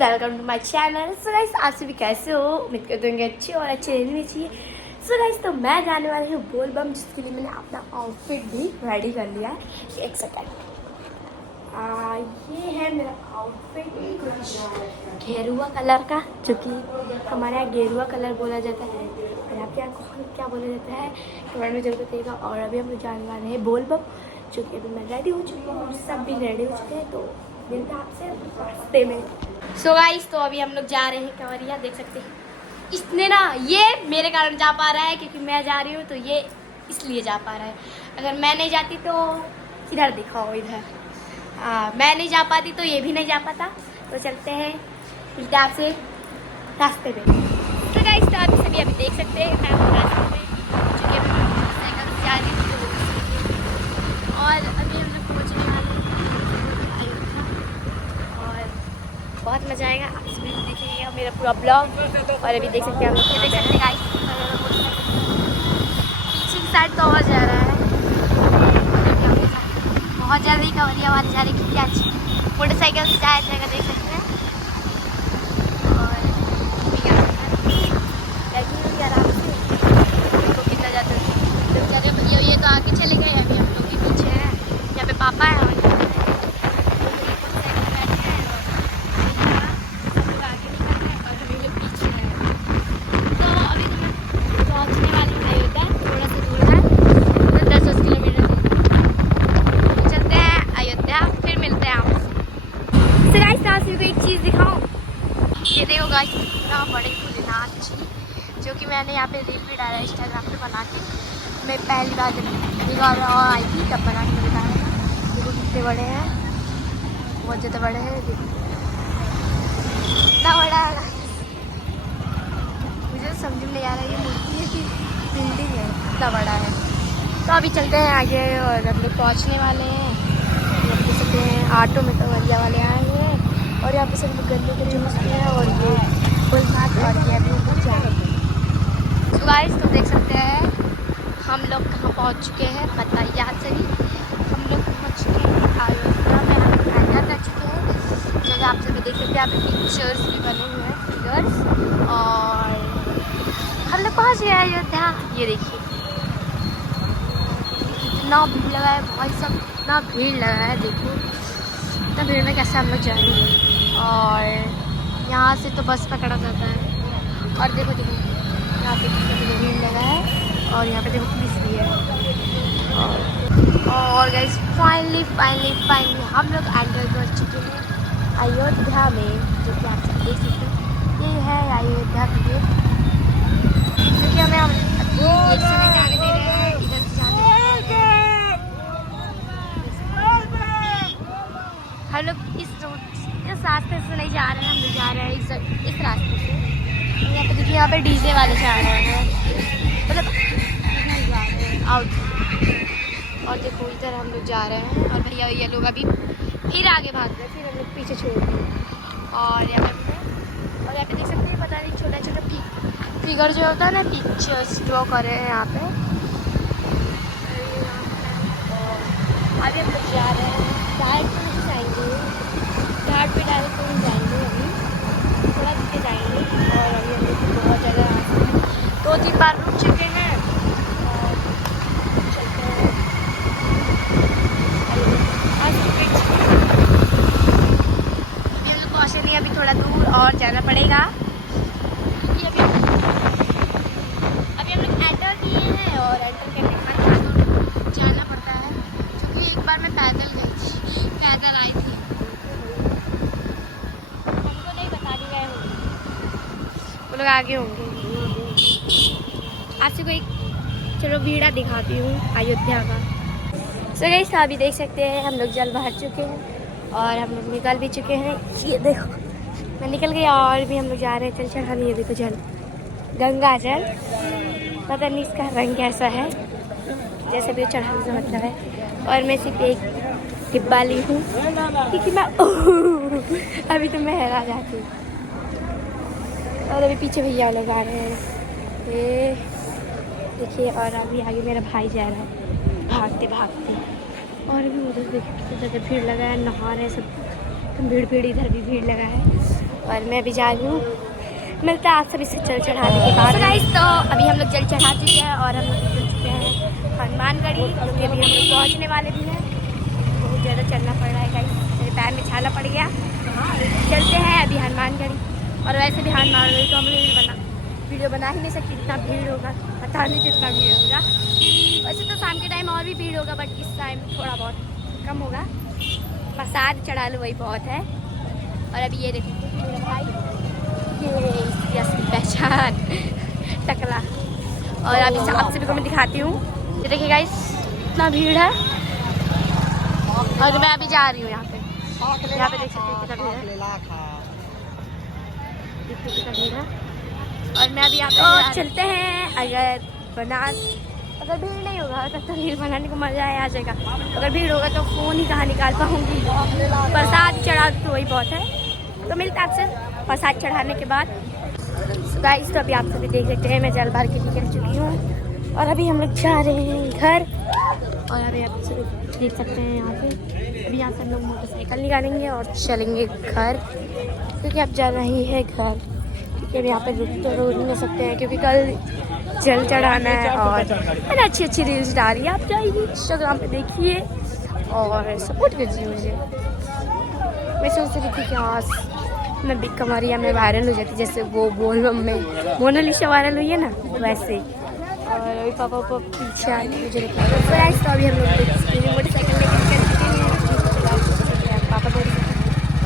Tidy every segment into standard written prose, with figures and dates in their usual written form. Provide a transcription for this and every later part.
Welcome to my channel. So guys, आप सभी कैसे हो? उम्मीद करते होंगे अच्छे और अच्छे रहने चाहिए। सो गाइस, तो मैं जाने वाली हूँ बोलबम, जिसके लिए मैंने अपना आउटफिट भी रेडी कर लिया है। एक सेकेंड, ये है मेरा आउटफिट, कुछ गेरुआ कलर का, जो कि हमारे यहाँ गेरुआ कलर बोला जाता है और आपके यहाँ कौन क्या बोला जाता है कमेंट में जरूर बताइएगा। और अभी हम लोग जाने वाले हैं बोलबम, जो कि अभी मैं रेडी हो चुकी हूँ और सब भी रेडी हो चुके हैं। तो मिलते हैं आपसे रास्ते में। सो गाइस, तो अभी हम लोग जा रहे हैं कंवरिया, देख सकते हैं। इसने ना, ये मेरे कारण जा पा रहा है क्योंकि मैं जा रही हूँ, तो ये इसलिए जा पा रहा है। अगर मैं नहीं जाती तो इधर दिखाओ, इधर मैं नहीं जा पाती तो ये भी नहीं जा पाता। तो चलते हैं, मिलते हैं आपसे रास्ते में। तो गाइस, तो आप सभी अभी देख सकते हैं मैं रास्ते में, जो कि साइकिल से जा रही हूँ। और अभी हम लोग पहुँचने वाले हैं अयोध्या और बहुत मज़ा आएगा। आप सभी देखिएगा मेरा पूरा ब्लॉग। और अभी देख सकते हैं, हम लोग देख सकते हैं गाइस, पीछे की साइड तो और जा रहा है, बहुत ज़्यादा ही कंवरिया वाले जा रहे हैं। कितनी अच्छी मोटरसाइकिल से जाया जाएगा, देख सकते हैं। और आराम से तो कितना जाते हैं भैया, ये तो आगे चले गए, अभी हम लोग भी पीछे हैं। यहाँ पे पापा है और इतना बड़े भोलेनाथ जी, जो कि मैंने यहाँ पे रील भी डाला है इंस्टाग्राम पे बना के। मैं पहली बार जब और आई थी तब बना के बताया था। देखो कितने बड़े हैं, बहुत ज़्यादा बड़े हैं। इतना बड़ा है, मुझे समझ में नहीं आ रहा है ये मूर्ति है कि बिल्डिंग है, इतना बड़ा है। तो अभी चलते हैं आगे और हम लोग पहुँचने वाले हैं। देख सकते हैं ऑटो में कंवरिया वाले आए हैं और यहाँ पे सब लोग गन्ने के जूस भी है और ये भोलेनाथ और ये अभी हम लोग जा रहे हैं। तो गाइस, तो देख सकते हैं हम लोग कहाँ पहुँच चुके हैं, बताइए याद से ही। हम लोग पहुँच चुके हैं अयोध्या में, हम लोग एंटर कर चुके हैं। जैसे आप सभी देख सकते हैं, यहाँ पे पिक्चर्स भी बने हुए हैं, फिगर्स। और हम लोग पहुँच गए अयोध्या। ये देखिए इतना भीड़ लगा है भाई सब, इतना भीड़ लगा है। देखो इतना भीड़ में कैसे हम लोग जाएंगे। और यहाँ से तो बस पकड़ा जाता है। और देखो देखो यहाँ पे कितना भीड़ लगा है और यहाँ पे देखो पुलिस भी है। और गाइस, फाइनली हम लोग एंटर कर चुके हैं अयोध्या में, जो कि आप सब देख सकते हैं। ये है अयोध्या का गेट, जो कि हमें एक से नहीं जाने दे रहे हैं, इधर से जाने दे रहे हैं। हम लोग इस रास्ते से नहीं जा रहे हैं, हम लोग जा रहे हैं इस रास्ते से। यहाँ पे देखिए, यहाँ पे डीजे वाले जा रहे हैं, मतलब जा रहे हैं आउट। और देखो इधर हम लोग जा रहे हैं और भैया ये लोग अभी फिर आगे भाग रहे हैं, फिर हम लोग पीछे छोड़ दिए। और यहाँ पे देख सकते हैं, पता नहीं छोटा छोटा फिगर जो होता है ना, पिक्चर्स ड्रॉ कर रहे हैं यहाँ पे। अभी हम लोग जा रहे हैं, डायरेक्ट नहीं जाएंगे, घाट पे डायरेक्ट नहीं जाएंगे, अभी थोड़ा नीचे जाएंगे। और अभी हम लोग बहुत ज़्यादा रास्ते हैं, 2-3 बार रुक चुके हैं और चलते हैं। अभी हम लोग पहुँचे नहीं, अभी थोड़ा दूर और जाना पड़ेगा, क्योंकि अभी हम लोग एंटर किए हैं। और एंटर करने के बाद जाना पड़ता है, क्योंकि एक बार मैं पैदल गई थी, पैदल आई थी, हमको नहीं बता दी गए होंगे, वो लोग आगे होंगे। आपसे कोई चलो वीडियो दिखाती हूँ अयोध्या का। सो गाइस, अभी देख सकते हैं हम लोग जल भर चुके हैं और हम लोग निकल भी चुके हैं। ये देखो मैं निकल गई और भी हम लोग जा रहे हैं चल चढ़ाने। ये देखो जल, गंगा जल, पता नहीं इसका रंग कैसा है, जैसे भी चढ़ाने से मतलब है। और मैं सिर्फ एक डिब्बा ली हूँ क्योंकि मैं अभी तो मैं हैरा जाती हूँ। और अभी पीछे भैया लोग आ रहे हैं, ये देखिए। और अभी आगे मेरा भाई जा रहा है भागते भागते। और अभी उधर देखिए कितनी ज़्यादा भीड़ लगा है, नहा रहे सब, भीड़ इधर भी भीड़ लगा है। और मैं भी जा रही हूँ। मिलता है आप सभी से जल चढ़ाने के बाद। तो अभी हम लोग जल चढ़ा चुके हैं और हम लोग निकल चुके हैं हनुमानगढ़ी, क्योंकि अभी हम लोग पहुँचने वाले भी हैं। बहुत ज़्यादा चलना पड़ रहा है गाइस, मेरे पैर में छाला पड़ गया। चलते हैं अभी हनुमानगढ़ी। और वैसे भी हनुमानगढ़ी तो हम लोग वीडियो बना ही नहीं सकती, इतना भीड़ होगा, पता नहीं कितना भीड़ होगा। वैसे तो शाम के टाइम और भी भीड़ होगा, बट इस टाइम थोड़ा बहुत कम होगा। प्रसाद चढ़ा लो वही बहुत है। और अभी ये देखो मेरा भाई, ये इसकी असली पहचान टकला। और अभी आप सभी को मैं दिखाती हूँ, ये देखिए गाइस इतना भीड़ है। और मैं अभी जा रही हूँ यहाँ पे देख सकते हैं कितना भीड़ है, देखिए कितना भीड़ है। और मैं अभी यहाँ पे चलते हैं। अगर भीड़ नहीं होगा तब तो रील बनाने को मज़ा आ जाएगा। अगर भीड़ होगा तो फ़ोन ही कहाँ निकाल पाऊँगी। प्रसाद चढ़ा तो वही बहुत है। तो मिलता है आपसे प्रसाद चढ़ाने के बाद। गाइस तो अभी आप सभी देख सकते हैं मैं जल भर के निकल चुकी हूँ और अभी हम लोग जा रहे हैं घर। और अभी आप सभी देख सकते हैं यहाँ पे अभी यहाँ से हम लोग मोटरसाइकिल निकालेंगे और चलेंगे घर, क्योंकि आप जा रही है घर। क्योंकि अभी यहाँ पे रुक तो रोक नहीं सकते हैं, क्योंकि कल जल चढ़ाना है। और मैंने अच्छी अच्छी रील्स डाली, आप जाइए इंस्टाग्राम पे देखिए और सपोर्ट कीजिए मुझे। मैं सोच रही थी कि हाँ मैं बिग कमरिया में वायरल हो जाती, जैसे वो बोलबम में मोनालिसा वायरल हुई है ना, वैसे। और अभी पापा पीछे आए मुझे तो अभी हम लोग मोटरसाइकिल लेकर चल चुके हैं, पापा बोल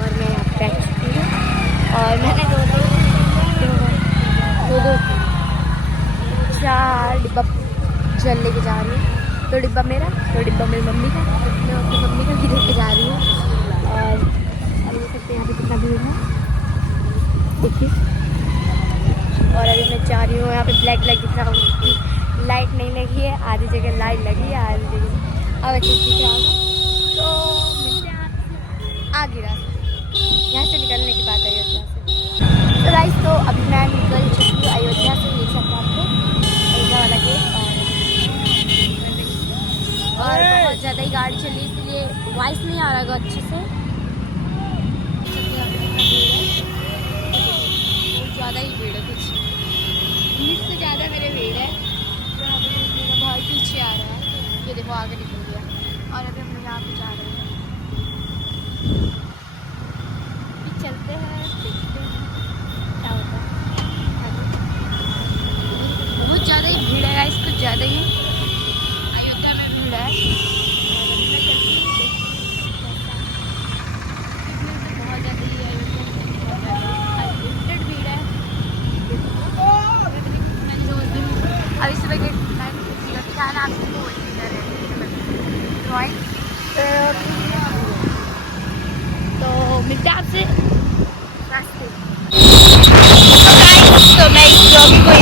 और मैं यहाँ बैठ चुकी हूँ। और मैंने दो 4 डिब्बा जल लेके जा रही हूँ। 2 डिब्बा मेरा, 2 डिब्बा मेरी मम्मी का। मैं अपनी मम्मी का भी लेके जा रही हूँ। और अभी देख सकते हैं यहाँ पे कितना भीड़ है, देखिए। और अभी मैं जा रही हूँ, यहाँ पे ब्लैक ब्लैक दिख रहा हूँ, लाइट नहीं लगी है, आधी जगह लाइट लगी है, आधी जगह अब अच्छे दिख रहा हूँ। तो मिलते हैं आगे रास्ते, यहाँ से निकलने की बात है अयोध्या से। तो गाइस तो अभी मैं निकल चुकी हूँ अयोध्या से, देख सकते हैं आपको अयोध्या वाला गेट। और बहुत ज़्यादा ही गाड़ी चली, इसलिए वॉइस नहीं आ रहा होगा अच्छे से। बहुत ज़्यादा ही भीड़ है, कुछ से ज़्यादा मेरे भीड़ है। मेरा भाई पीछे आ रहा है, ये देखो आगे निकल गया। और अभी हम लोग यहाँ पे जा रहे हैं, चलते हैं देखते हैं क्या होता है। बहुत ज़्यादा ही भीड़ है, इसको ज़्यादा ही अयोध्या में भीड़ है। बहुत ज़्यादा ही अयोध्या अनलिमिटेड भीड़ है। अभी सुबह के क्या नाम से ड्राइंग। तो मिलते हैं आपसे रास्ते। तो मैं इस ब्लॉग को